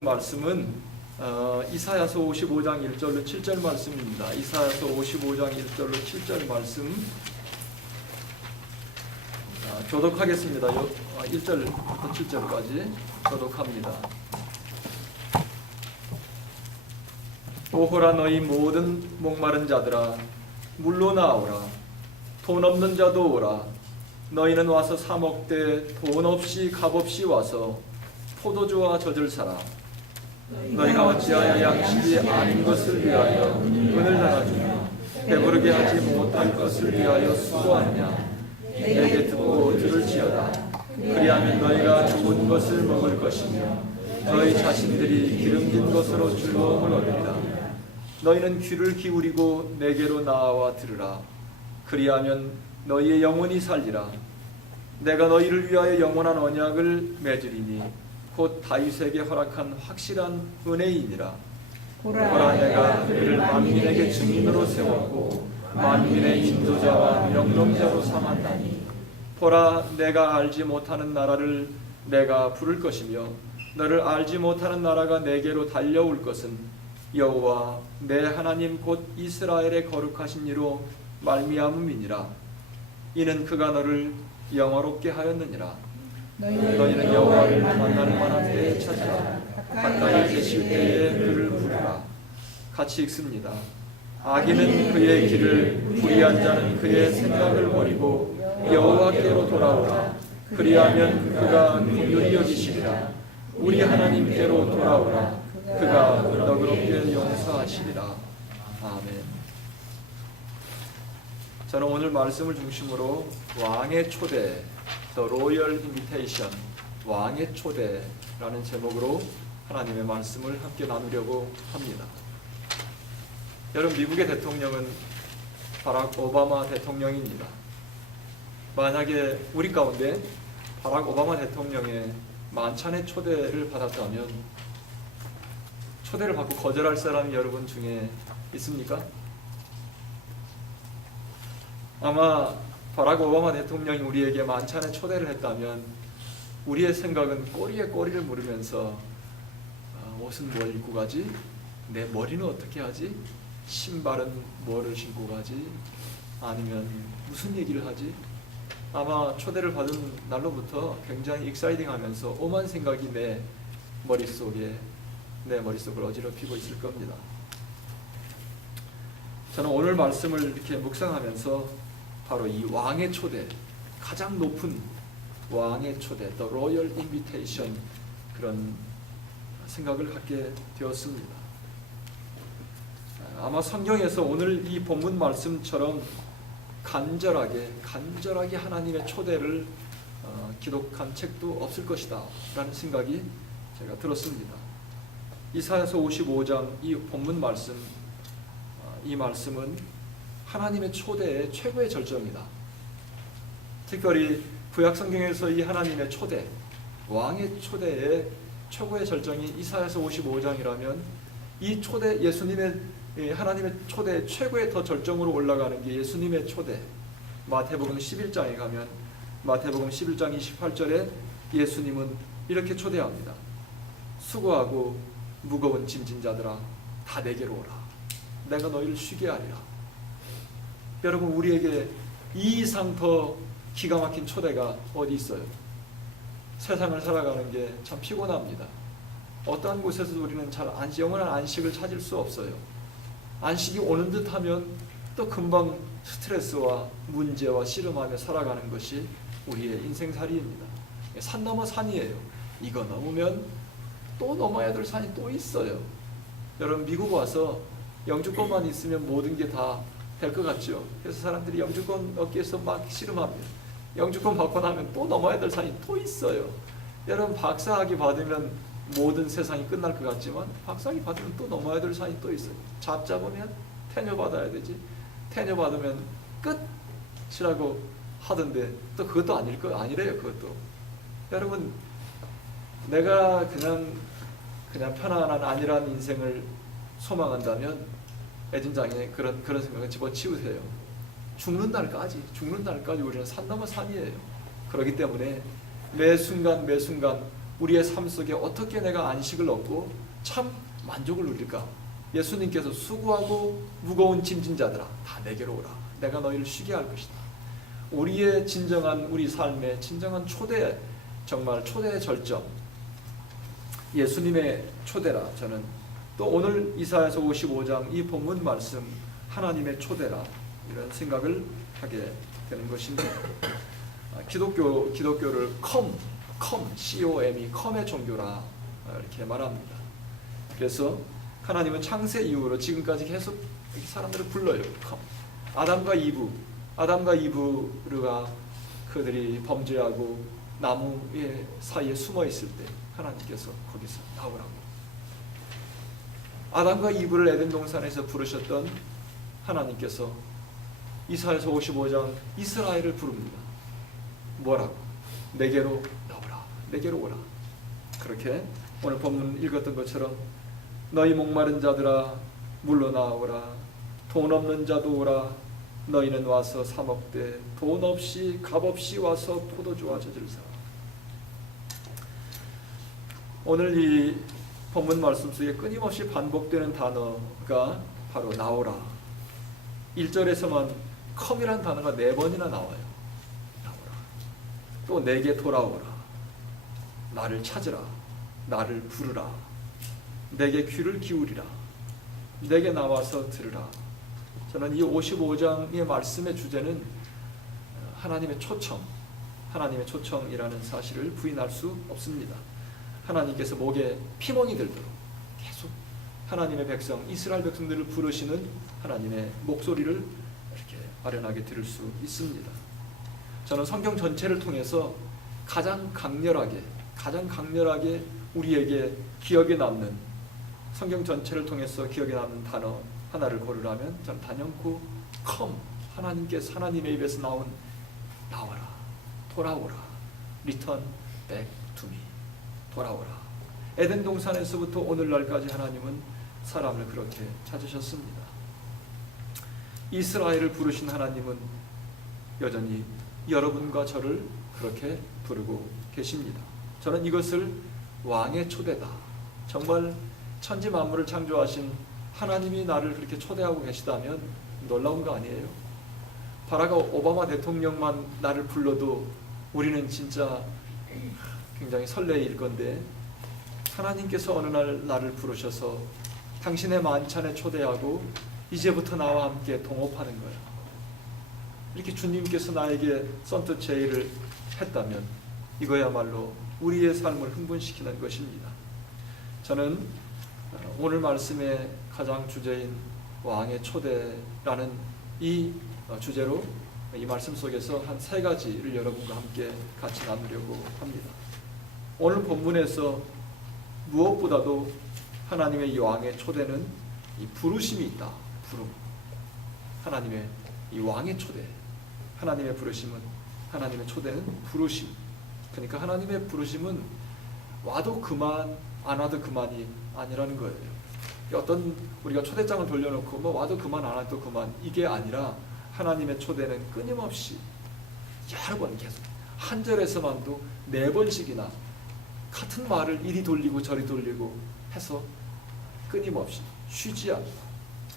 말씀은 이사야서 55장 1절로 7절 말씀입니다. 이사야서 55장 1절로 7절 말씀 교독하겠습니다. 1절부터 7절까지 교독합니다. 오호라 너희 모든 목마른 자들아 물로 나오라. 돈 없는 자도 오라. 너희는 와서 사 먹되 돈 없이 값 없이 와서 포도주와 젖을 사라. 너희가 어찌하여 양식이 아닌 것을 위하여 은을 나눠주며 배부르게 하지 못할 것을 위하여 수고하느냐. 내게 듣고 들을지어다. 그리하면 너희가 좋은 것을 먹을 것이며 너희 자신들이 기름진 것으로 즐거움을 얻으리라. 너희는 귀를 기울이고 내게로 나와 들으라. 그리하면 너희의 영혼이 살리라. 내가 너희를 위하여 영원한 언약을 맺으리니 곧 다윗에게 허락한 확실한 은혜이니라. 보라 내가 그를 만민에게 증인으로 세웠고 만민의 인도자와 명령자로 삼았나니 보라 내가 알지 못하는 나라를 내가 부를 것이며 너를 알지 못하는 나라가 내게로 달려올 것은 여호와 내 하나님 곧 이스라엘의 거룩하신 이로 말미암음이니라. 이는 그가 너를 영화롭게 하였느니라. 너희는 여호와를 만나는 만한 때에 찾으라. 가까이 계실 때에 그를 부르라. 같이 읽습니다. 악인은 그의 길을, 불의한 자는 그의 생각을 버리고 여호와께로 돌아오라. 그리하면 그가 긍휼히 여기시리라. 우리 하나님께로 돌아오라. 그가 너그럽게 용서하시리라. 아멘. 저는 오늘 말씀을 중심으로 왕의 초대, The Royal Invitation, 왕의 초대라는 제목으로 하나님의 말씀을 함께 나누려고 합니다. 여러분, 미국의 대통령은 바락 오바마 대통령입니다. 만약에 우리 가운데 바락 오바마 대통령의 만찬의 초대를 받았다면 초대를 받고 거절할 사람이 여러분 중에 있습니까? 아마 바락 오바마 대통령이 우리에게 만찬에 초대를 했다면 우리의 생각은 꼬리에 꼬리를 물으면서 옷은 뭘 입고 가지? 내 머리는 어떻게 하지? 신발은 뭐를 신고 가지? 아니면 무슨 얘기를 하지? 아마 초대를 받은 날로부터 굉장히 익사이딩하면서 오만 생각이 내 머릿속을 어지럽히고 있을 겁니다. 저는 오늘 말씀을 이렇게 묵상하면서 바로 이 왕의 초대, 가장 높은 왕의 초대, The Royal Invitation, 그런 생각을 갖게 되었습니다. 아마 성경에서 오늘 이 본문 말씀처럼 간절하게 하나님의 초대를 기록한 책도 없을 것이다 라는 생각이 제가 들었습니다. 이사야서 55장 이 본문 말씀, 이 말씀은 하나님의 초대의 최고의 절정이다. 특별히 구약 성경에서 이 하나님의 초대, 왕의 초대의 최고의 절정이 이사야서 55장이라면 이 초대, 하나님의 초대의 최고의 더 절정으로 올라가는 게 예수님의 초대. 마태복음 11장에 가면 마태복음 11장 28절에 예수님은 이렇게 초대합니다. 수고하고 무거운 짐진 자들아 다 내게로 오라. 내가 너희를 쉬게 하리라. 여러분, 우리에게 이 이상 더 기가 막힌 초대가 어디 있어요? 세상을 살아가는 게 참 피곤합니다. 어떠한 곳에서도 우리는 잘 영원한 안식을 찾을 수 없어요. 안식이 오는 듯 하면 또 금방 스트레스와 문제와 씨름하며 살아가는 것이 우리의 인생살이입니다. 산 넘어 산이에요. 이거 넘으면 또 넘어야 될 산이 또 있어요. 여러분, 미국 와서 영주권만 있으면 모든 게 다 될 것 같죠. 그래서 사람들이 영주권 얻기 위해서 막 씨름합니다. 영주권 받고 나면 또 넘어야 될 산이 또 있어요. 여러분, 박사학위 받으면 모든 세상이 끝날 것 같지만 박사학위 받으면 또 넘어야 될 산이 또 있어요. 잡으면 테녀 받아야 되지. 테녀 받으면 끝이라고 하던데 또 그것도 아니래요. 그것도. 여러분, 내가 그냥 편안한 안일한 인생을 소망한다면 애진장에 그런 생각을 집어치우세요. 죽는 날까지 우리는 산 넘어 산이에요. 그렇기 때문에 매 순간 우리의 삶 속에 어떻게 내가 안식을 얻고 참 만족을 누릴까? 예수님께서 수고하고 무거운 짐진 자들아 다 내게로 오라. 내가 너희를 쉬게 할 것이다. 우리의 진정한 우리 삶의 진정한 초대, 정말 초대의 절정, 예수님의 초대라. 저는 또 오늘 이사야서 55장 이 본문 말씀 하나님의 초대라 이런 생각을 하게 되는 것입니다. 기독교를 COM이 컴의 종교라 이렇게 말합니다. 그래서 하나님은 창세 이후로 지금까지 계속 사람들을 불러요. 아담과 이브가 그들이 범죄하고 나무의 사이에 숨어 있을 때 하나님께서 거기서 나오라고. 아담과 이브를 에덴 동산에서 부르셨던 하나님께서 이사야서 55장 이스라엘을 부릅니다. 뭐라고? 내게로 나오라. 내게로 오라. 그렇게 오늘 본문 읽었던 것처럼 너희 목마른 자들아 물러나오라. 돈 없는 자도 오라. 너희는 와서 사 먹되 돈 없이 값 없이 와서 포도주와 젖을 사. 오늘 이 본문 말씀 속에 끊임없이 반복되는 단어가 바로 나오라. 1절에서만 컴이란 단어가 4번이나 나와요. 나오라. 또 내게 돌아오라. 나를 찾으라. 나를 부르라. 내게 귀를 기울이라. 내게 나와서 들으라. 저는 이 55장의 말씀의 주제는 하나님의 초청이라는 사실을 부인할 수 없습니다. 하나님께서 목에 피멍이 들도록 계속 하나님의 백성, 이스라엘 백성들을 부르시는 하나님의 목소리를 이렇게 아련하게 들을 수 있습니다. 저는 성경 전체를 통해서 가장 강렬하게 우리에게 기억에 남는, 성경 전체를 통해서 기억에 남는 단어 하나를 고르라면 저는 단연코 하나님께서 하나님의 입에서 나온 나와라, 돌아오라, return back to me, 돌아오라. 에덴 동산에서부터 오늘날까지 하나님은 사람을 그렇게 찾으셨습니다. 이스라엘을 부르신 하나님은 여전히 여러분과 저를 그렇게 부르고 계십니다. 저는 이것을 왕의 초대다. 정말 천지 만물을 창조하신 하나님이 나를 그렇게 초대하고 계시다면 놀라운 거 아니에요? 바락 오바마 대통령만 나를 불러도 우리는 진짜 굉장히 설레일 건데, 하나님께서 어느 날 나를 부르셔서 당신의 만찬에 초대하고 이제부터 나와 함께 동업하는 거예요. 이렇게 주님께서 나에게 선뜻 제의를 했다면 이거야말로 우리의 삶을 흥분시키는 것입니다. 저는 오늘 말씀의 가장 주제인 왕의 초대라는 이 주제로 이 말씀 속에서 한 3가지를 여러분과 함께 같이 나누려고 합니다. 오늘 본문에서 무엇보다도 하나님의 이 왕의 초대는 이 부르심이 있다. 부름. 하나님의 이 왕의 초대. 하나님의 부르심은, 하나님의 초대는 부르심. 그러니까 하나님의 부르심은 와도 그만, 안 와도 그만이 아니라는 거예요. 어떤 우리가 초대장을 돌려놓고 뭐 와도 그만, 안 와도 그만, 이게 아니라 하나님의 초대는 끊임없이 여러 번 계속 한 절에서만도 4번씩이나 같은 말을 이리 돌리고 저리 돌리고 해서 끊임없이 쉬지 않고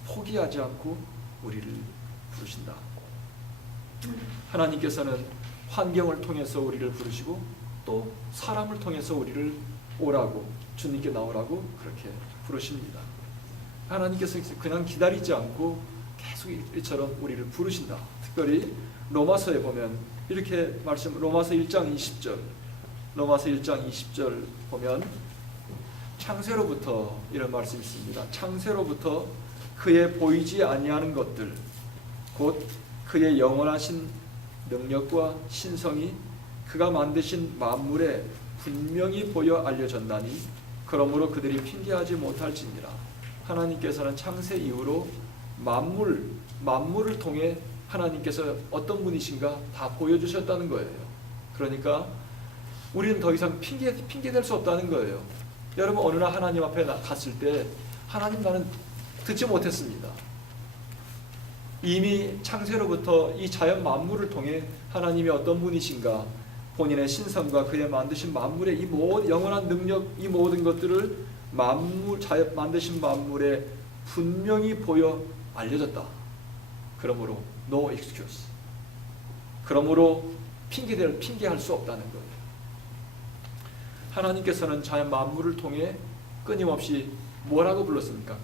포기하지 않고 우리를 부르신다. 하나님께서는 환경을 통해서 우리를 부르시고 또 사람을 통해서 우리를 오라고, 주님께 나오라고 그렇게 부르십니다. 하나님께서 그냥 기다리지 않고 계속 이처럼 우리를 부르신다. 특별히 로마서에 보면 이렇게 로마서 1장 20절 보면 창세로부터 이런 말씀이 있습니다. 창세로부터 그의 보이지 아니하는 것들, 곧 그의 영원하신 능력과 신성이 그가 만드신 만물에 분명히 보여 알려졌나니 그러므로 그들이 핑계하지 못할지니라. 하나님께서는 창세 이후로 만물을 통해 하나님께서 어떤 분이신가 다 보여주셨다는 거예요. 그러니까 우리는 더 이상 핑계댈 수 없다는 거예요. 여러분, 어느 날 하나님 앞에 갔을 때 하나님, 나는 듣지 못했습니다. 이미 창세로부터 이 자연 만물을 통해 하나님이 어떤 분이신가 본인의 신성과 그의 만드신 만물의 이 모든 영원한 능력, 이 모든 것들을 만드신 만물에 분명히 보여 알려졌다. 그러므로 no excuse. 그러므로 핑계할 수 없다는 거예요. 하나님께서는 자연 만물을 통해 끊임없이 뭐라고 불렀습니까?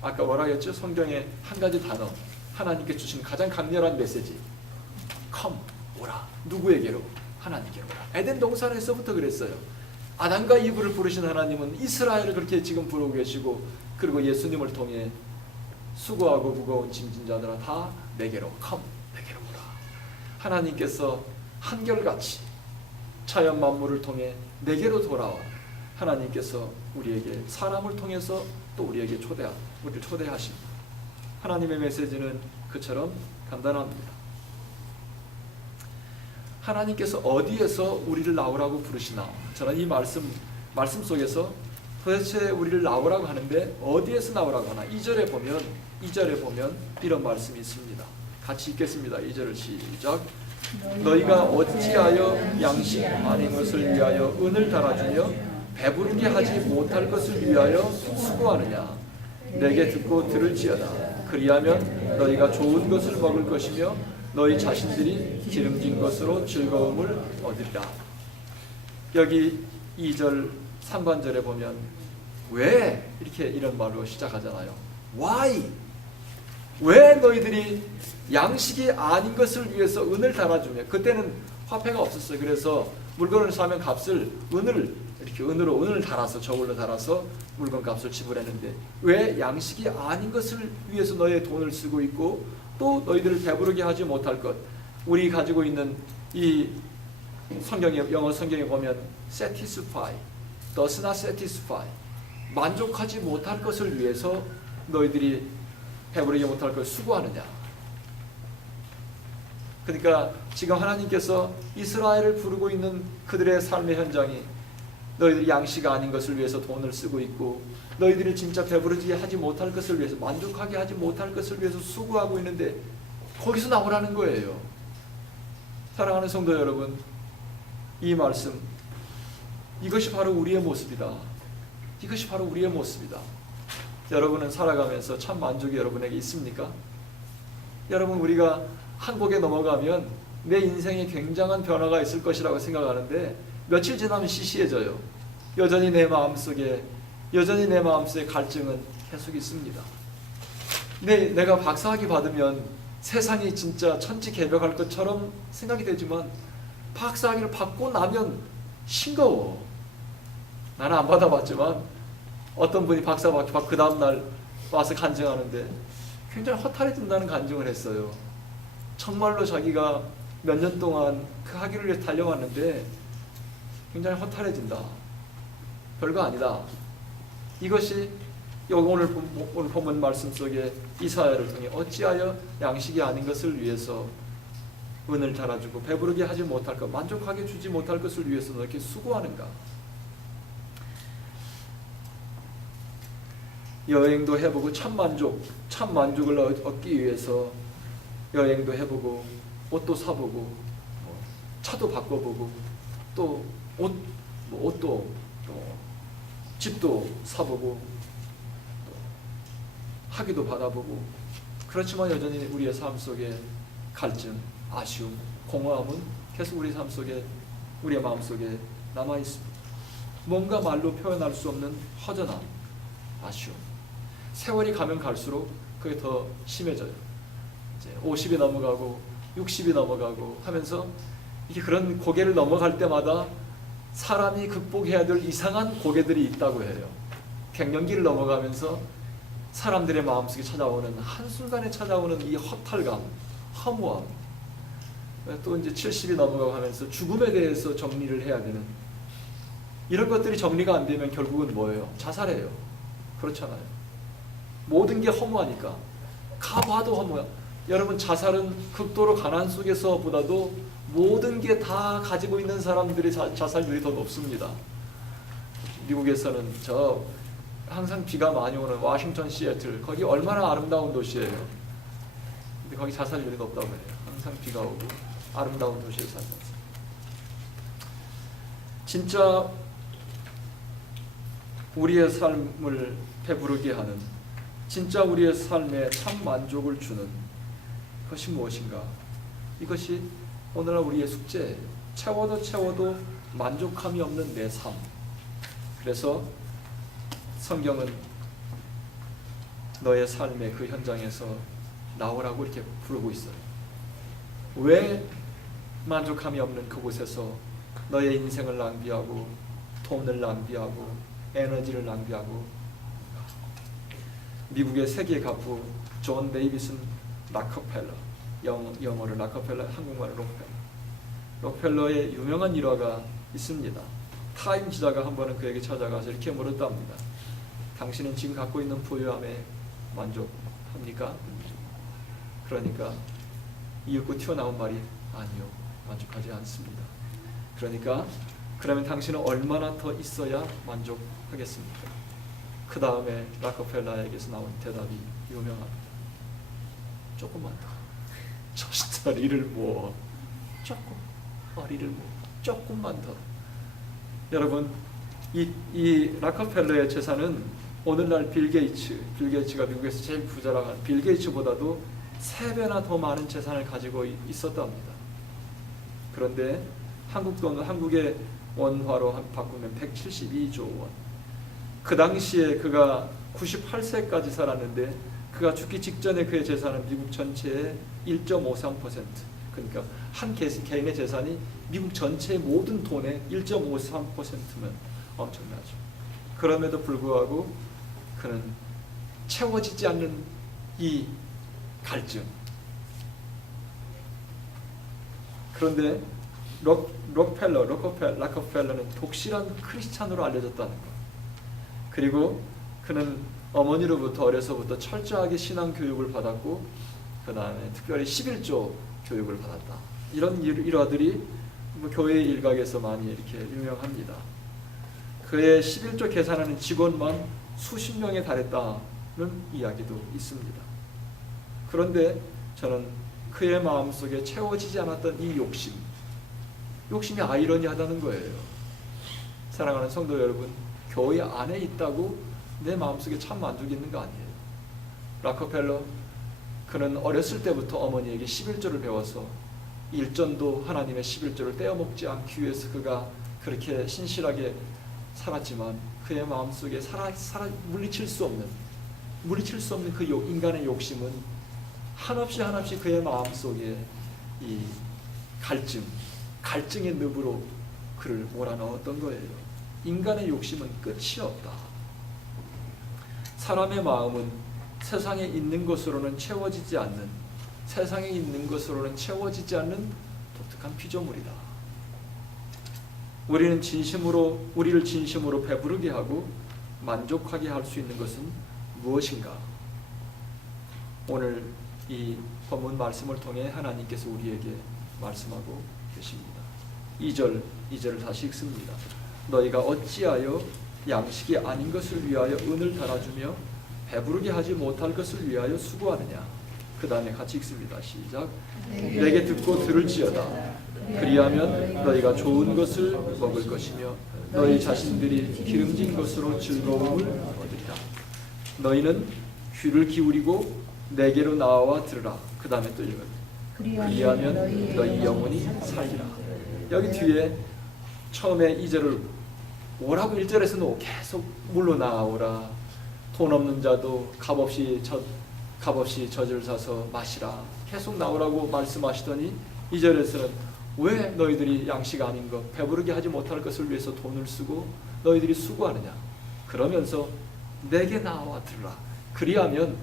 아까 뭐라고 했죠? 성경의 한 가지 단어, 하나님께 주신 가장 강렬한 메시지, come, 오라. 누구에게로? 하나님께로 오라. 에덴 동산에서부터 그랬어요. 아담과 이브를 부르신 하나님은 이스라엘을 그렇게 지금 부르고 계시고, 그리고 예수님을 통해 수고하고 무거운 짐진 자들아 다 내게로 come, 내게로 오라. 하나님께서 한결같이 자연 만물을 통해 내게로 돌아와 하나님께서 우리에게 사람을 통해서 또 우리에게 우리를 초대하십니다. 하나님의 메시지는 그처럼 간단합니다. 하나님께서 어디에서 우리를 나오라고 부르시나? 저는 이 말씀 속에서 도대체 우리를 나오라고 하는데 어디에서 나오라고 하나? 2절에 보면 이런 말씀이 있습니다. 같이 읽겠습니다. 2절을 시작. 너희가 어찌하여 양식 아닌 것을 위하여 은을 달아주며 배부르게 하지 못할 것을 위하여 수고하느냐? 내게 듣고 들을지어다. 그리하면 너희가 좋은 것을 먹을 것이며 너희 자신들이 기름진 것으로 즐거움을 얻으리라. 여기 2절 상반절에 보면 왜 이렇게 이런 말로 시작하잖아요. Why? 왜 너희들이 양식이 아닌 것을 위해서 은을 달아주며, 그때는 화폐가 없었어요. 그래서 물건을 사면 값을 은을 달아서, 저울로 달아서 물건 값을 지불했는데 왜 양식이 아닌 것을 위해서 너의 돈을 쓰고 있고 또 너희들을 배부르게 하지 못할 것, 우리 가지고 있는 이 영어 성경에 보면 satisfy, does not satisfy, 만족하지 못할 것을 위해서 너희들이 배부르게 못할 걸 수고하느냐. 그러니까 지금 하나님께서 이스라엘을 부르고 있는 그들의 삶의 현장이 너희들이 양식 아닌 것을 위해서 돈을 쓰고 있고 너희들이 진짜 배부르게 하지 못할 것을 위해서, 만족하게 하지 못할 것을 위해서 수고하고 있는데 거기서 나오라는 거예요. 사랑하는 성도 여러분, 이 말씀, 이것이 바로 우리의 모습이다. 이것이 바로 우리의 모습이다. 여러분은 살아가면서 참 만족이 여러분에게 있습니까? 여러분, 우리가 한국에 넘어가면 내 인생에 굉장한 변화가 있을 것이라고 생각하는데 며칠 지나면 시시해져요. 여전히 내 마음속에 갈증은 계속 있습니다. 내가 박사학위 받으면 세상이 진짜 천지개벽할 것처럼 생각이 되지만 박사학위를 받고 나면 싱거워. 나는 안 받아봤지만 어떤 분이 박사 받고 그 다음날 와서 간증하는데 굉장히 허탈해진다는 간증을 했어요. 정말로 자기가 몇 년 동안 그 학위를 위해서 달려왔는데 굉장히 허탈해진다. 별거 아니다. 이것이 오늘 본문 말씀 속에 이사야를 통해 어찌하여 양식이 아닌 것을 위해서 은을 달아주고 배부르게 하지 못할 것, 만족하게 주지 못할 것을 위해서 너 이렇게 수고하는가? 여행도 해보고 참 만족을 얻기 위해서 여행도 해보고 옷도 사보고 차도 바꿔보고 또 옷도 집도 사보고 학위도 받아보고, 그렇지만 여전히 우리의 삶 속에 갈증, 아쉬움, 공허함은 계속 우리 삶 속에, 우리의 마음 속에 남아 있습니다. 뭔가 말로 표현할 수 없는 허전함, 아쉬움. 세월이 가면 갈수록 그게 더 심해져요. 이제 50이 넘어가고 60이 넘어가고 하면서 이게 그런 고개를 넘어갈 때마다 사람이 극복해야 될 이상한 고개들이 있다고 해요. 갱년기를 넘어가면서 사람들의 마음속에 찾아오는, 한순간에 찾아오는 이 허탈감, 허무함, 또 이제 70이 넘어가고 하면서 죽음에 대해서 정리를 해야 되는, 이런 것들이 정리가 안 되면 결국은 뭐예요? 자살해요. 그렇잖아요. 모든 게 허무하니까. 가봐도 허무야. 여러분, 자살은 극도로 가난 속에서보다도 모든 게 다 가지고 있는 사람들의 자살률이 더 높습니다. 미국에서는 항상 비가 많이 오는 워싱턴, 시애틀, 거기 얼마나 아름다운 도시예요. 근데 거기 자살률이 높다고 해요. 항상 비가 오고 아름다운 도시에 살면서. 진짜 우리의 삶을 배부르게 하는, 진짜 우리의 삶에 참 만족을 주는 것이 무엇인가? 이것이 오늘날 우리의 숙제예요. 채워도 만족함이 없는 내 삶. 그래서 성경은 너의 삶의 그 현장에서 나오라고 이렇게 부르고 있어요. 왜 만족함이 없는 그곳에서 너의 인생을 낭비하고 돈을 낭비하고 에너지를 낭비하고? 미국의 세계 가부 존 데이비슨 락커펠러, 영어로 락커펠러, 한국말로 록펠러의 유명한 일화가 있습니다. 타임 기자가 한 번은 그에게 찾아가서 이렇게 물었답니다. 당신은 지금 갖고 있는 부유함에 만족합니까? 그러니까 이윽고 튀어나온 말이 아니요, 만족하지 않습니다. 그러니까 그러면 당신은 얼마나 더 있어야 만족하겠습니까? 그 다음에 락커펠러에게서 나온 대답이 유명합니다. 조금만 더. 저리를 모아. 조금. 어리를 모아. 조금만 더. 여러분, 이 락커펠러의 재산은 오늘날 빌 게이츠가 미국에서 제일 부자라고 하는 빌 게이츠보다도 3배나 더 많은 재산을 가지고 있었답니다. 그런데 한국 돈, 한국의 원화로 바꾸면 172조 원. 그 당시에 그가 98세까지 살았는데 그가 죽기 직전에 그의 재산은 미국 전체의 1.53%, 그러니까 한 개인의 재산이 미국 전체의 모든 돈의 1.53%면 엄청나죠. 그럼에도 불구하고 그는 채워지지 않는 이 갈증. 그런데 락커펠러는 독실한 크리스찬으로 알려졌다는 것. 그리고 그는 어머니로부터 어려서부터 철저하게 신앙 교육을 받았고 그 다음에 특별히 11조 교육을 받았다. 이런 일화들이 교회 일각에서 많이 이렇게 유명합니다. 그의 11조 계산하는 직원만 수십 명에 달했다는 이야기도 있습니다. 그런데 저는 그의 마음속에 채워지지 않았던 이 욕심이 아이러니하다는 거예요. 사랑하는 성도 여러분, 교회 안에 있다고 내 마음속에 참 만족이 있는 거 아니에요. 락커펠러, 그는 어렸을 때부터 어머니에게 11조를 배워서 일전도 하나님의 11조를 떼어먹지 않기 위해서 그가 그렇게 신실하게 살았지만 그의 마음속에 물리칠 수 없는 그 인간의 욕심은 한없이 그의 마음속에 이 갈증의 늪으로 그를 몰아넣었던 거예요. 인간의 욕심은 끝이 없다. 사람의 마음은 세상에 있는 것으로는 채워지지 않는 독특한 피조물이다. 우리를 진심으로 배부르게 하고 만족하게 할 수 있는 것은 무엇인가? 오늘 이 본문 말씀을 통해 하나님께서 우리에게 말씀하고 계십니다. 2절을 다시 읽습니다. 너희가 어찌하여 양식이 아닌 것을 위하여 은을 달아주며 배부르게 하지 못할 것을 위하여 수고하느냐. 그 다음에 같이 읽습니다. 시작. 내게 듣고 들을지어다. 그리하면 너희가 좋은 것을 먹을 것이며 너희 자신들이 기름진 것으로 즐거움을 얻으리라. 너희는 귀를 기울이고 내게로 나와 들으라. 그 다음에 또 읽어요. 그리하면 너희 영혼이 살리라. 여기 뒤에 처음에 2절을 오라고 1절에서는 계속 물러나오라. 돈 없는 자도 값없이 젖을 사서 마시라. 계속 나오라고 말씀하시더니 2절에서는 왜 너희들이 양식 아닌 것, 배부르게 하지 못할 것을 위해서 돈을 쓰고 너희들이 수고하느냐. 그러면서 내게 나와 들으라. 그리하면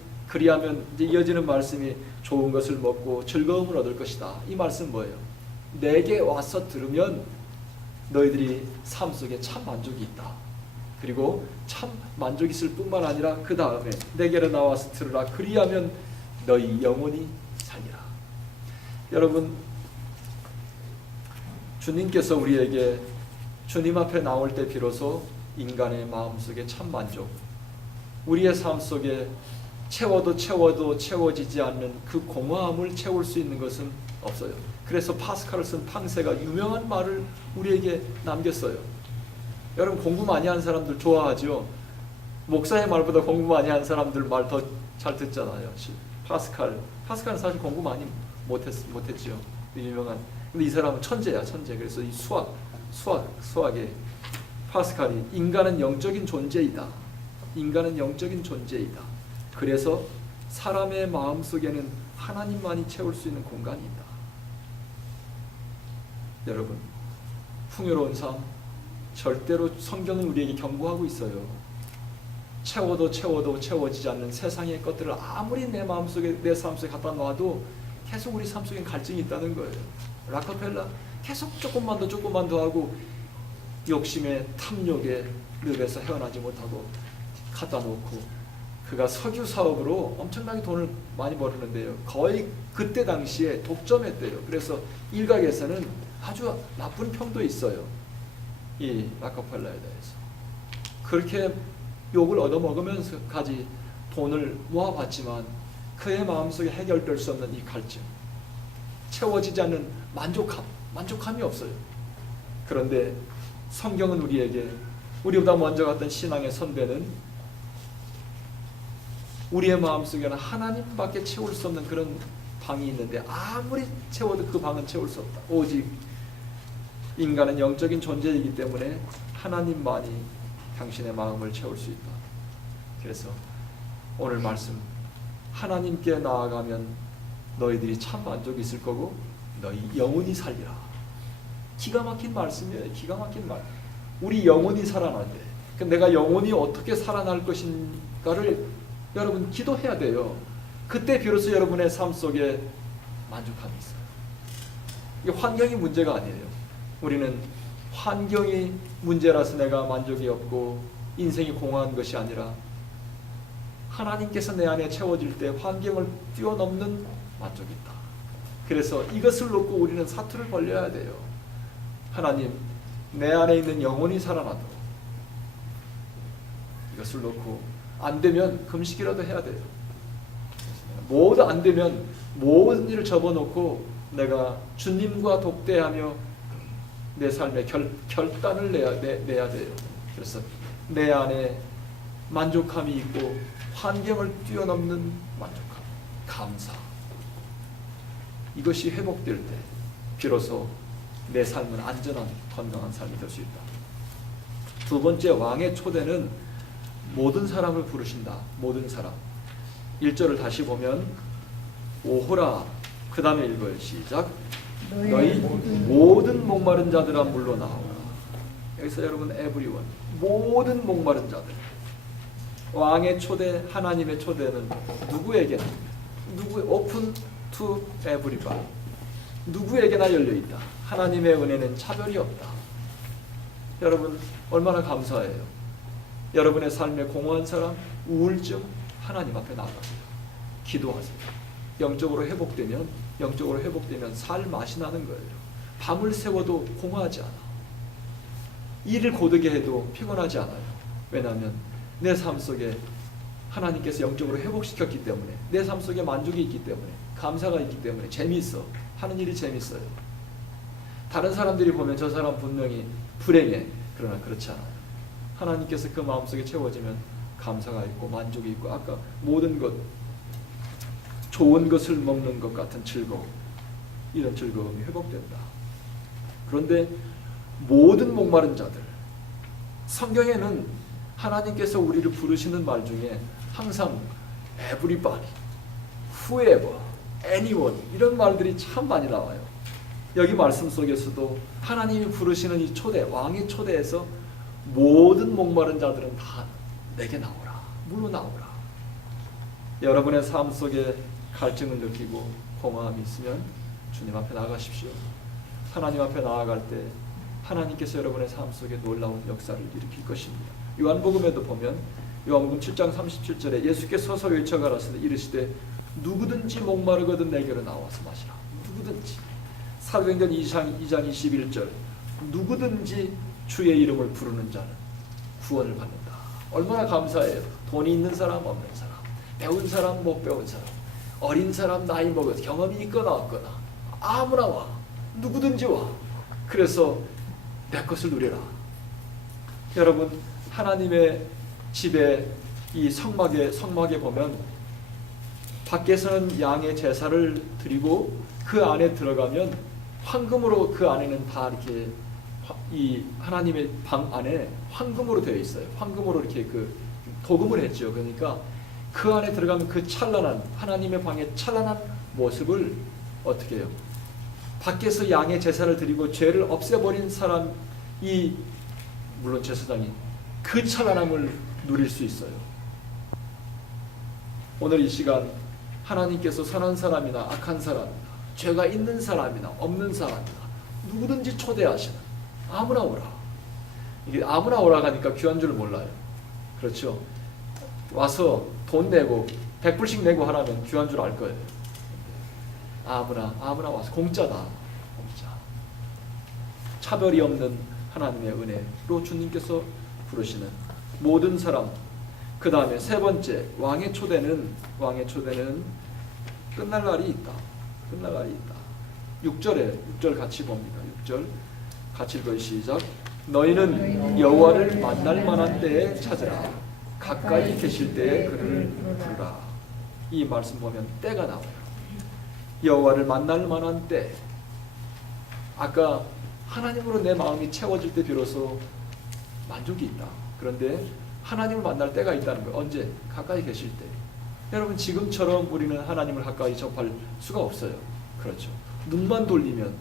이제 이어지는 말씀이 좋은 것을 먹고 즐거움을 얻을 것이다. 이 말씀 뭐예요? 내게 와서 들으면 너희들이 삶 속에 참 만족이 있다. 그리고 참 만족이 있을 뿐만 아니라 그 다음에 내게로 나와서 들으라. 그리하면 너희 영혼이 살리라. 여러분, 주님께서 우리에게 주님 앞에 나올 때 비로소 인간의 마음속에 참 만족, 우리의 삶 속에 채워도 채워지지 않는 그 공허함을 채울 수 있는 것은 없어요. 그래서 파스칼을 쓴 팡세가 유명한 말을 우리에게 남겼어요. 여러분 공부 많이 한 사람들 좋아하죠. 목사의 말보다 공부 많이 한 사람들 말 더 잘 듣잖아요. 파스칼은 사실 공부 많이 못했지요. 유명한. 근데 이 사람은 천재야, 천재. 그래서 이 수학에 파스칼이 인간은 영적인 존재이다. 인간은 영적인 존재이다. 그래서 사람의 마음 속에는 하나님만이 채울 수 있는 공간이 있다. 여러분, 풍요로운 삶 절대로 성경은 우리에게 경고하고 있어요. 채워도 채워지지 않는 세상의 것들을 아무리 내 마음속에, 내 삶 속에 갖다 놔도 계속 우리 삶 속에 갈증이 있다는 거예요. 락커펠라 계속 조금만 더 하고 욕심에 탐욕에 늪에서 헤어나지 못하고 갖다 놓고, 그가 석유 사업으로 엄청나게 돈을 많이 벌었는데요. 거의 그때 당시에 독점했대요. 그래서 일각에서는 아주 나쁜 평도 있어요. 이 락커펠라에 대해서. 그렇게 욕을 얻어먹으면서까지 돈을 모아봤지만 그의 마음속에 해결될 수 없는 이 갈증, 채워지지 않는 만족함이 없어요. 그런데 성경은 우리에게, 우리보다 먼저 갔던 신앙의 선배는 우리의 마음속에는 하나님밖에 채울 수 없는 그런 방이 있는데 아무리 채워도 그 방은 채울 수 없다. 오직 인간은 영적인 존재이기 때문에 하나님만이 당신의 마음을 채울 수 있다. 그래서 오늘 말씀, 하나님께 나아가면 너희들이 참 만족이 있을 거고 너희 영혼이 살리라. 기가 막힌 말씀이에요. 기가 막힌 말. 우리 영혼이 살아난대. 내가 영혼이 어떻게 살아날 것인가를 여러분 기도해야 돼요. 그때 비로소 여러분의 삶 속에 만족함이 있어요. 이게 환경이 문제가 아니에요. 우리는 환경이 문제라서 내가 만족이 없고 인생이 공허한 것이 아니라 하나님께서 내 안에 채워질 때 환경을 뛰어넘는 만족이 있다. 그래서 이것을 놓고 우리는 사투를 벌려야 돼요. 하나님, 내 안에 있는 영혼이 살아나도록. 이것을 놓고 안 되면 금식이라도 해야 돼요. 모두 안 되면 모든 일을 접어놓고 내가 주님과 독대하며 내 삶의 결단을 내야 돼요. 그래서 내 안에 만족함이 있고 환경을 뛰어넘는 만족함, 감사. 이것이 회복될 때 비로소 내 삶은 안전한 건강한 삶이 될 수 있다. 두 번째, 왕의 초대는 모든 사람을 부르신다. 모든 사람. 1절을 다시 보면 오호라, 그 다음에 읽어요. 시작. 너희 모든 목마른 자들아 물러나오라. 여기서 여러분 everyone, 모든 목마른 자들. 왕의 초대, 하나님의 초대는 누구에게나, open to everybody, 누구에게나 열려있다. 하나님의 은혜는 차별이 없다. 여러분 얼마나 감사해요. 여러분의 삶에 공허한 사람, 우울증, 하나님 앞에 나가세요. 기도하세요. 영적으로 회복되면 살 맛이 나는 거예요. 밤을 새워도 공허하지 않아. 일을 고되게 해도 피곤하지 않아요. 왜냐하면 내 삶 속에 하나님께서 영적으로 회복시켰기 때문에, 내 삶 속에 만족이 있기 때문에, 감사가 있기 때문에 재미있어. 하는 일이 재미있어요. 다른 사람들이 보면 저 사람 분명히 불행해. 그러나 그렇지 않아요. 하나님께서 그 마음속에 채워지면 감사가 있고 만족이 있고, 아까 모든 것, 좋은 것을 먹는 것 같은 즐거움, 이런 즐거움이 회복된다. 그런데 모든 목마른 자들, 성경에는 하나님께서 우리를 부르시는 말 중에 항상 everybody, whoever, anyone, 이런 말들이 참 많이 나와요. 여기 말씀 속에서도 하나님이 부르시는 이 초대, 왕의 초대에서 모든 목마른 자들은 다 내게 나오라, 물로 나오라. 여러분의 삶 속에 갈증을 느끼고 공허함이 있으면 주님 앞에 나가십시오. 하나님 앞에 나아갈 때 하나님께서 여러분의 삶 속에 놀라운 역사를 일으킬 것입니다. 요한복음에도 보면 요한복음 7장 37절에 예수께서 서서 외쳐가라사대 이르시되 누구든지 목마르거든 내게로 나와서 마시라. 누구든지. 사도행전 2장 21절 누구든지 주의 이름을 부르는 자는 구원을 받는다. 얼마나 감사해요. 돈이 있는 사람 없는 사람, 배운 사람 못 배운 사람, 어린 사람 나이 먹어도 경험이 있거나 없거나 아무나 와. 누구든지 와. 그래서 내 것을 누려라. 여러분, 하나님의 집에 이 성막에 보면 밖에서는 양의 제사를 드리고 그 안에 들어가면 황금으로, 그 안에는 다 이렇게 이 하나님의 방 안에 황금으로 되어 있어요. 황금으로 이렇게 그 도금을 했죠. 그러니까 그 안에 들어가면 그 찬란한 하나님의 방의 찬란한 모습을 어떻게 해요? 밖에서 양의 제사를 드리고 죄를 없애버린 사람이, 물론 제사장이 그 찬란함을 누릴 수 있어요. 오늘 이 시간 하나님께서 선한 사람이나 악한 사람이나 죄가 있는 사람이나 없는 사람이나 누구든지 초대하시는, 아무나 오라. 이게 아무나 오라 하니까 귀한 줄 몰라요. 그렇죠? 와서 돈 내고 100불씩 내고 하라면 귀한 줄 알 거예요. 아무나 와서 공짜다. 공짜. 차별이 없는 하나님의 은혜로 주님께서 부르시는 모든 사람. 그 다음에 세 번째, 왕의 초대는 끝날 날이 있다. 끝날 날이 있다. 6절 같이 봅니다. 6절 같이 읽어요. 시작. 너희는 여호와를 만날 만한 때에 찾으라. 가까이 계실 때에 그를 부르라. 이 말씀 보면 때가 나와요. 여호와를 만날 만한 때. 아까 하나님으로 내 마음이 채워질 때 비로소 만족이 있다. 그런데 하나님을 만날 때가 있다는 거예요. 언제? 가까이 계실 때. 여러분, 지금처럼 우리는 하나님을 가까이 접할 수가 없어요. 그렇죠. 눈만 돌리면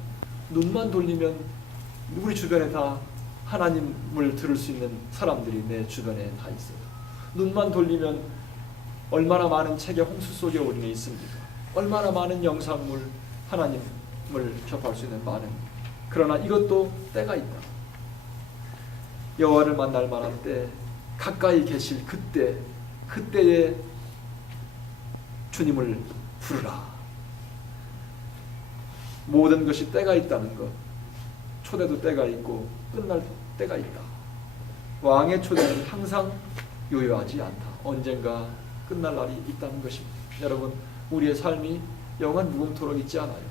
우리 주변에 다 하나님을 들을 수 있는 사람들이 내 주변에 다 있어요. 눈만 돌리면 얼마나 많은 책의 홍수 속에 우리는 있습니까? 얼마나 많은 영상물, 하나님을 접할 수 있는 많은. 그러나 이것도 때가 있다. 여호와를 만날 만한 때, 가까이 계실 그때에 주님을 부르라. 모든 것이 때가 있다는 것. 초대도 때가 있고 끝날 때가 있다. 왕의 초대는 항상 요요하지 않다. 언젠가 끝날 날이 있다는 것입니다. 여러분, 우리의 삶이 영원 무궁토록 있지 않아요.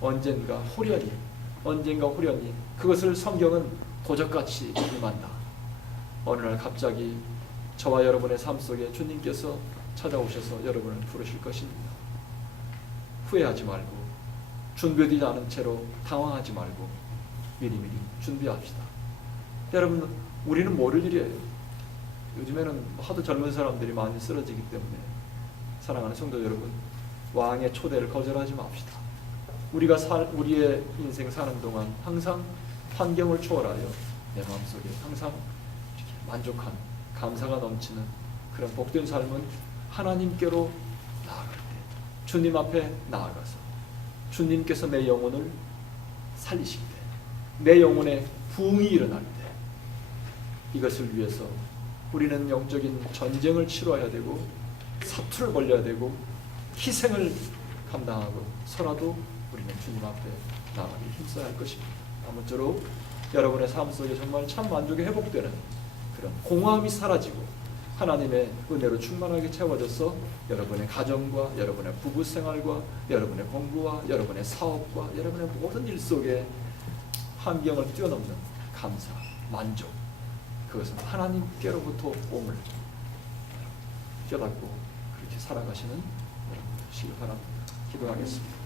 언젠가 호련히 그것을 성경은 도적같이 임한다. 어느 날 갑자기 저와 여러분의 삶 속에 주님께서 찾아오셔서 여러분을 부르실 것입니다. 후회하지 말고, 준비되지 않은 채로 당황하지 말고 미리미리 준비합시다. 여러분, 우리는 모를 일이에요. 요즘에는 하도 젊은 사람들이 많이 쓰러지기 때문에, 사랑하는 성도 여러분, 왕의 초대를 거절하지 맙시다. 우리가 우리의 인생 사는 동안 항상 환경을 초월하여 내 마음속에 항상 만족한, 감사가 넘치는 그런 복된 삶은 하나님께로 나아갈 때, 주님 앞에 나아가서 주님께서 내 영혼을 살리실 때, 내 영혼에 부흥이 일어날 때, 이것을 위해서 우리는 영적인 전쟁을 치러야 되고 사투를 벌려야 되고 희생을 감당하고 서라도 우리는 주님 앞에 나아가기 힘써야 할 것입니다. 아무쪼록 여러분의 삶 속에 정말 참 만족이 회복되는 그런 공허함이 사라지고 하나님의 은혜로 충만하게 채워져서 여러분의 가정과 여러분의 부부생활과 여러분의 공부와 여러분의 사업과 여러분의 모든 일 속에 환경을 뛰어넘는 감사, 만족, 그것은 하나님께로부터 옴을 깨닫고 그렇게 살아가시는 여러분 되시길 바랍니다. 기도하겠습니다.